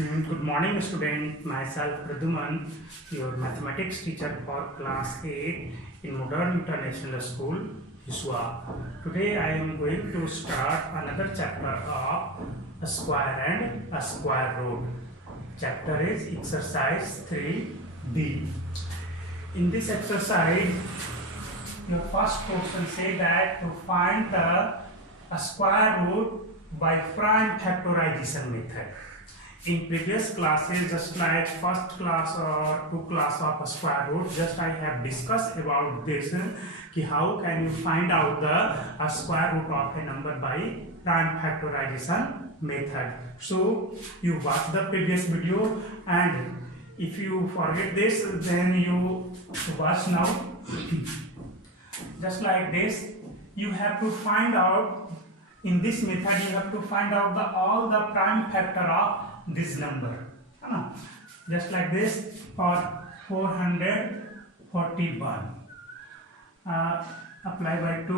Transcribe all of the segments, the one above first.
Good morning, student. Myself Praduman, your mathematics teacher for class 8 in Modern International School, Hiswa. Today I am going to start another chapter of a square and a square root. Chapter is exercise 3B. In this exercise, your first question say that to find a square root by prime factorization method. In previous classes, just like first class or two class of a square root, just I have discussed about this, how can you find out the square root of a number by prime factorization method. So you watch the previous video, and if you forget this, then you watch now. Just like this, you have to find out, in this method you have to find out all the prime factor of this number. Just like this, for 441, apply by 3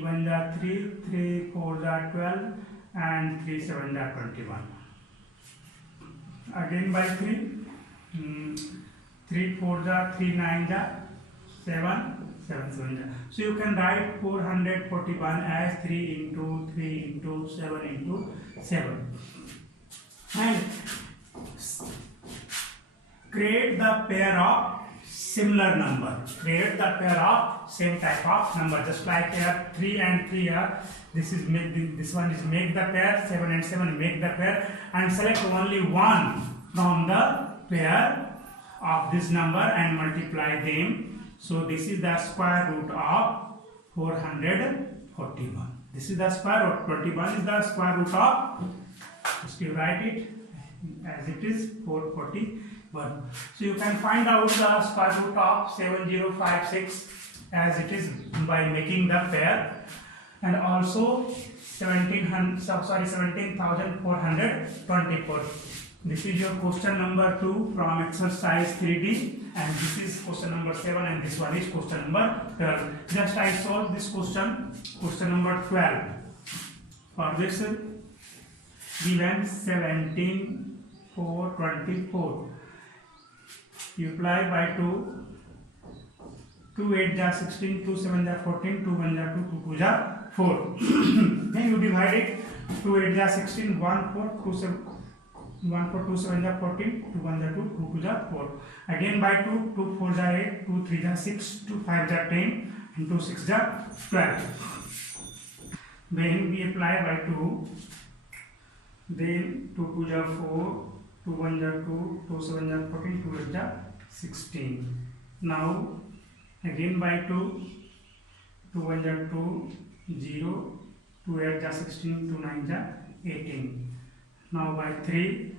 1 are 3, 3 4 are 12, and 3 7 are 21. Again by 3, 3 4 are 3 9 are 7, 7 7. So you can write 441 as 3 into 3 into 7 into 7, and create the pair of similar number. Create the pair of same type of number. Just like here 3 and 3 are, this one is make the pair, 7 and 7 make the pair, and select only one from the pair of this number and multiply them. So this is the square root of 441. This is the square root. 21 is the square root of, just you write it as it is, 441. So you can find out the square root of 7056 as it is by making the pair, and also 17,424. This is your question number 2 from exercise 3D, and this is question number 7, and this one is question number 12. Just I solved this question number 12. For this, given 17,424, you apply by 2, 2 8 are 16, 2 7 are 14, 2 1 are 2, 2 2 are 4. Then you divide it, 2 8 are 16, 1 4, 2 7, 1 4 2 7 are 14, 2 1 are 2, 2 2 are 4. Again by 2, 2 4 are 8, 2 3 are 6, 2 5 are 10, and 2 6 are 12. Then we apply by 2, then 2 2 are 4, 2 1 are 2, 2 7 are 14, 2 8 are 16. Now again by 2, 2 1 are 2, 0, 2 8 are 16, 2 9 are 18. Now by 3,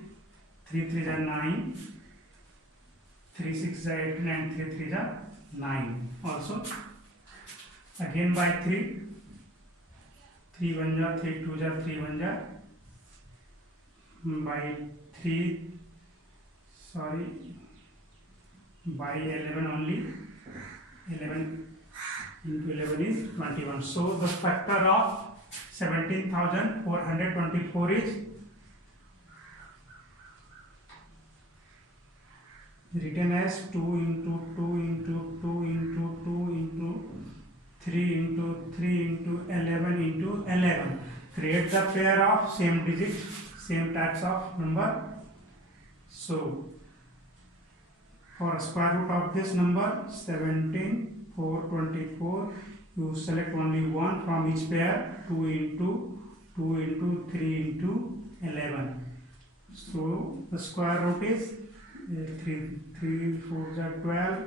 3 3 are 9, 3 6 are 18, and 3 3 are 9 also. Again by 3, 3 1 are 3 2 are 3 1 are, by 3, sorry, by 11 only, 11 into 11 is 21. So the factor of 17,424 is written as 2 into 2 into 2 into 2 into 3 into 3 into 11 into 11. Create the pair of same digit, same types of number. So for square root of this number 17,424, you select only one from each pair, 2 into 2 into 3 into 11. So the square root is 3 4 are 12,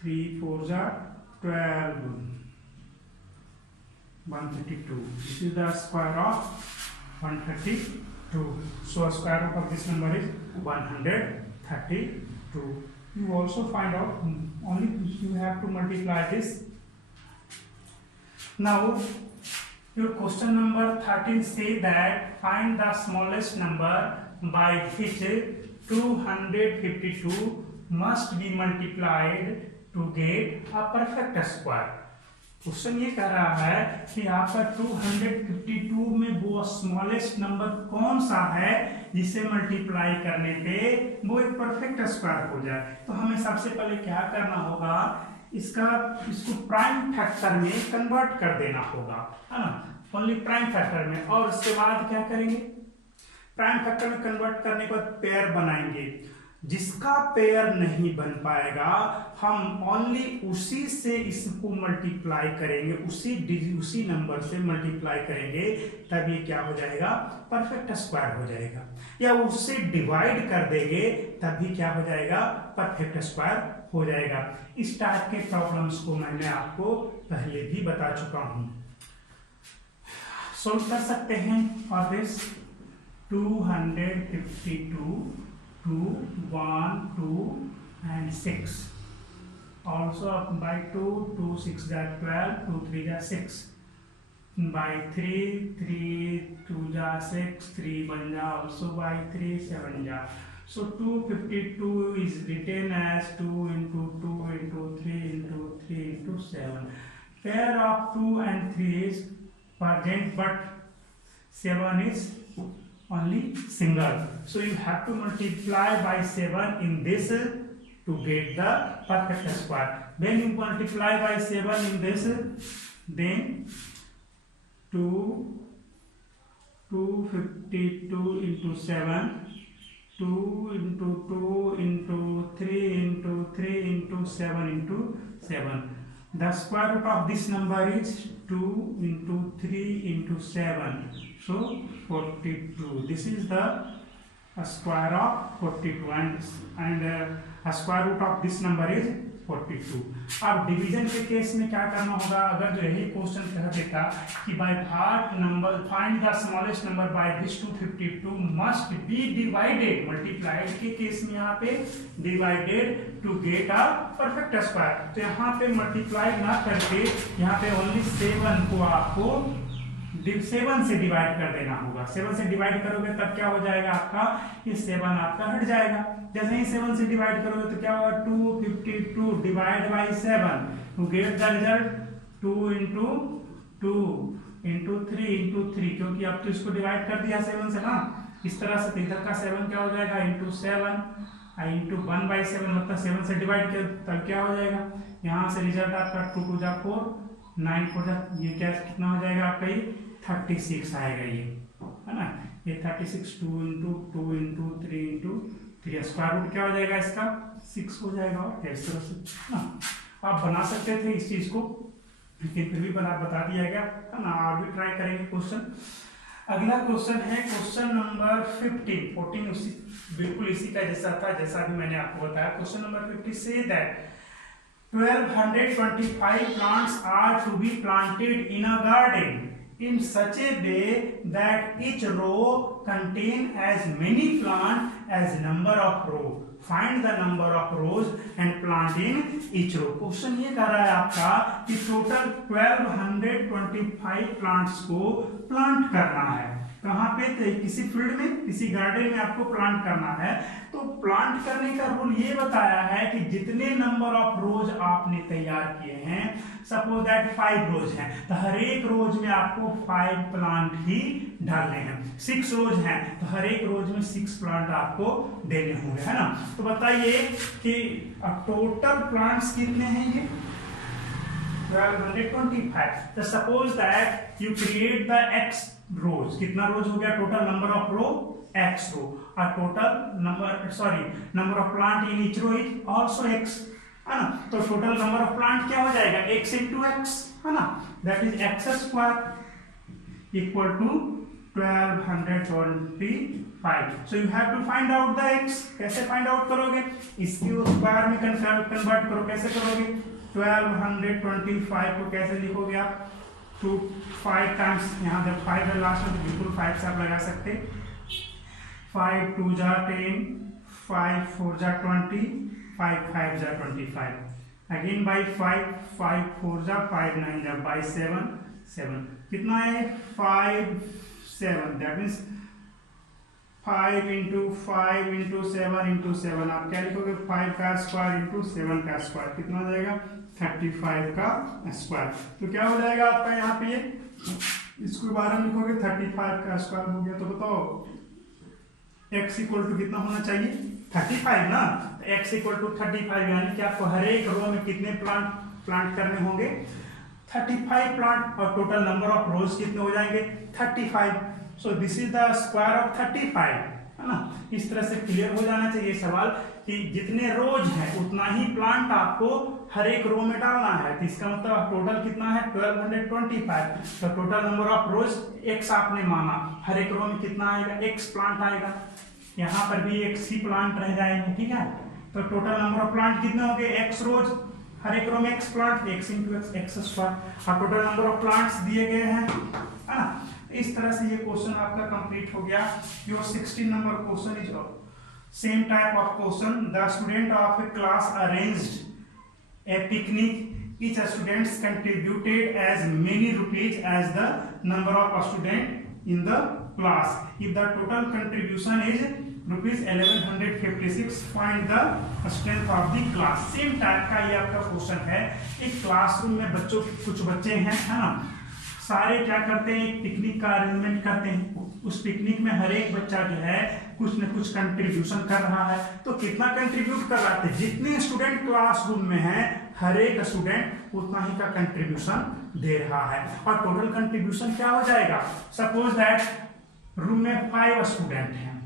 3 4 are 12, 132. This is the square of 132. So square root of this number is 132. You also find out, only you have to multiply this. Now your question number 13 say that find the smallest number by which 252 must be multiplied to get a perfect square. Question ये कह रहा है कि आपका 252 में वो smallest number कौन सा है जिसे मल्टीप्लाई करने पे वो एक परफेक्ट स्क्वायर हो जाए। तो हमें सबसे पहले क्या करना होगा, इसको प्राइम फैक्टर में कन्वर्ट कर देना होगा, है ना, ओनली प्राइम फैक्टर में। और उसके बाद क्या करेंगे, प्राइम फैक्टर में कन्वर्ट करने के बाद पेयर बनाएंगे। जिसका पेयर नहीं बन पाएगा हम ओनली उसी से इसको मल्टीप्लाई करेंगे, उसी नंबर से मल्टीप्लाई करेंगे, तब ये क्या हो जाएगा, परफेक्ट स्क्वायर हो जाएगा। या उससे डिवाइड कर देंगे तब भी क्या हो जाएगा, परफेक्ट स्क्वायर हो जाएगा। इस टाइप के प्रॉब्लम्स को मैंने आपको पहले भी बता चुका हूं। सोल्व कर सकते हैं for this 252 2 1 2 and 6 also by 2 2 6 that 12 2 3 that 6 by 3 3 2 that 6 3 1 that also by 3 7 that. So 252 is written as 2 into 2 into 3 into 3 into 7. Pair of 2 and 3 is present but 7 is only single. So you have to multiply by 7 in this to get the perfect square. When you multiply by 7 in this, then 252 into 7, 2 into 2 into 3 into 3 into 7 into 7. The square root of this number is 2 into 3 into 7. So 42. This is the square of 42 and a square root of this number is 42. अब division के case में क्या करना होगा, अगर जो यही question कह देता कि by what number find the smallest number by this 252 must be divided, multiplied के केस में यहाँ पे divided to get a perfect square. तो यहाँ पे मल्टीप्लाई ना करके यहाँ पे ओनली 7 को आपको 7 से डिवाइड कर देना होगा। 7 से डिवाइड करोगे तब क्या हो जाएगा आपका, ये 7 आपका हट जाएगा। जैसे ही 7 से डिवाइड करोगे तो क्या होगा, 252 divide by 7 to get the result 2 into 2 into 3 into 3, क्योंकि अब तो इसको डिवाइड कर दिया 7 से ना, इस तरह से इधर का 7 क्या हो जाएगा into 7 into 1/7, मतलब 7 से डिवाइड किया तब क्या हो जाएगा, यहाँ से रिजल्ट आपका 2 to the 4 9 4 ये क्या कितना हो जाएगा आपका, ये 36 आएगा, ये है ना, ये 36 2 into 2 into 3 into 3 square root क्या हो जाएगा इसका 6 हो जाएगा। और इस तरह से ना आप बना सकते थे इस चीज को, लेकिन फिर भी बता दिया गया है ना। और भी ट्राई करेंगे क्वेश्चन। अगला क्वेश्चन है क्वेश्चन नंबर 14 उसी बिल्कुल इसी का जैसा था, जैसा भी मैंने आपको बताया। Question number 50 say that 1225 plants are to be planted in a garden in such a way that each row contain as many plants as number of row. Find the number of rows and plant in each row. Question ये कर रहा है आपका कि total 1225 plants को plant करना है। कहाँ पे, किसी फील्ड में, किसी गार्डन में आपको प्लांट करना है। तो प्लांट करने का रूल ये बताया है कि जितने नंबर ऑफ रोज आपने तैयार किए हैं, सपोज दैट 5 रोज हैं, तो हर एक रोज में आपको 5 प्लांट ही डालने हैं। 6 रोज हैं तो हर एक रोज में 6 प्लांट आपको देने होंगे, है ना। तो बताइए कि टोटल प्लांट्स कितने हैं, ये 1225। तो suppose that you create the x rows, कितना रोज हो गया, total number of row x row, और total number of plant in each row is also x, है ना। तो टोटल नंबर ऑफ प्लांट क्या हो जाएगा, x into x, है ना, that is x square equal to 1225। So you have to find out the x। कैसे find out करोगे, इसकी स्क्वायर में कन्वर्ट करो। कैसे करोगे, 1225 को कैसे लिखोगे आप, 5 टाइम्स, यहाँ जब 5 है लास्ट में तो बिल्कुल 5 से आप लगा सकते। 5 2 जा 10, 5 4 जा 20, 5 5 जा 25, अगेन बाई 5 5 4 जा 5 9 जा बाई 7 कितना है 5 7, that means 5 into 5 into 7 into 7, आप क्या लिखोगे 5 का स्क्वायर into 7 का स्क्वायर, कितना हो जाएगा 35 का स्क्वायर। तो क्या हो जाएगा आपका यहाँ पे, इसको बारे में लिखोगे 35 का स्क्वायर हो गया। तो बताओ x इक्वल टू कितना होना चाहिए, 35 ना। तो x इक्वल टू 35 यानी कि आपको हर एक रो में कितने प्लांट करने होंगे, 35 प्लांट, और टोटल नंबर ऑफ रोज कितने हो जाएंगे, 35। So this is the square of 35, है ना। इस तरह से क्लियर हो जाना चाहिए सवाल कि जितने रोज हैं उतना ही प्लांट आपको हर एक रो में डालना है। तो इसका मतलब टोटल कितना है 1225। तो total number of rose x आपने माना, हर एक रो में कितना आएगा, x प्लांट आएगा। यहाँ पर भी x ही प्लांट रह जाएंगे, ठीक है। तो टोटल नंबर ऑफ प्लांट कितने होंगे, x रोज, हर एक रो में x plant, x into x square. और टोटल नंबर ऑफ प्लांट्स दिए गए हैं, है ना। इस तरह से ये क्वेश्चन आपका कंप्लीट हो गया। Your 16 number question is same type of question. The student of A class arranged a picnic. Each students contributed as many rupees as the number of students in the class. If the total contribution is rupees 1156, find the strength of the class. Same type का ये आपका question है। एक classroom में बच्चों, कुछ बच्चे हैं, है ना, सारे क्या करते हैं, पिकनिक का अरेंजमेंट करते हैं। उस पिकनिक में हर एक बच्चा जो है कुछ न कुछ कंट्रीब्यूशन कर रहा है। तो कितना कंट्रीब्यूट कर रहा है, जितने स्टूडेंट क्लासरूम में हैं हर एक स्टूडेंट उतना ही का कंट्रीब्यूशन दे रहा है। और टोटल कंट्रीब्यूशन क्या हो जाएगा, सपोज दैट रूम में 5 स्टूडेंट हैं,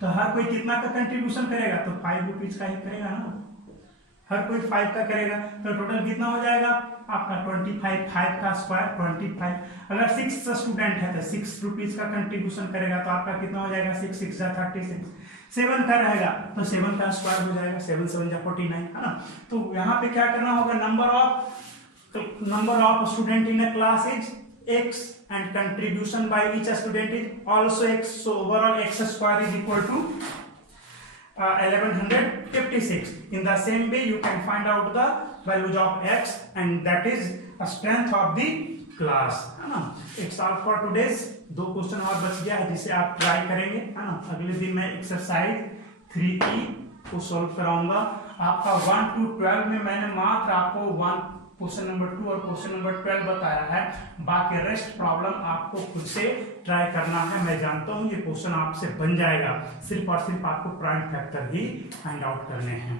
तो हर कोई कितना का कंट्रीब्यूशन करेगा, तो 5 रुपीज का ही करेगा ना, हर कोई 5 का करेगा। तो टोटल कितना हो जाएगा आपका 25, 5 का स्क्वायर 25। अगर 6 स्टूडेंट है तो 6 रुपीज का कंट्रीब्यूशन करेगा, तो आपका कितना हो जाएगा, 6 6 जा 36। 7 का रहेगा तो 7 का स्क्वायर हो जाएगा, 7 7 जा 49, है ना। तो यहाँ पे क्या करना होगा, number of student in a class is x and contribution by each student is also x. So overall x square is equal to 1156. In the same way you can find out the values of x and that is a strength of the class, है ना। It's all for today's। 2 question और बच गया है जिसे आप try करेंगे, है ना। अगले दिन मैं एक्सरसाइज 3E को सॉल्व कराऊंगा। आपका 1 to 12 में मैंने मात्र आपको 1 क्वेश्चन नंबर 2 और क्वेश्चन नंबर 12 बताया है। बाकी रेस्ट प्रॉब्लम आपको खुद से ट्राई करना है। मैं जानता हूँ ये क्वेश्चन आपसे बन जाएगा, सिर्फ और सिर्फ आपको प्राइम फैक्टर ही फाइंड आउट करने हैं।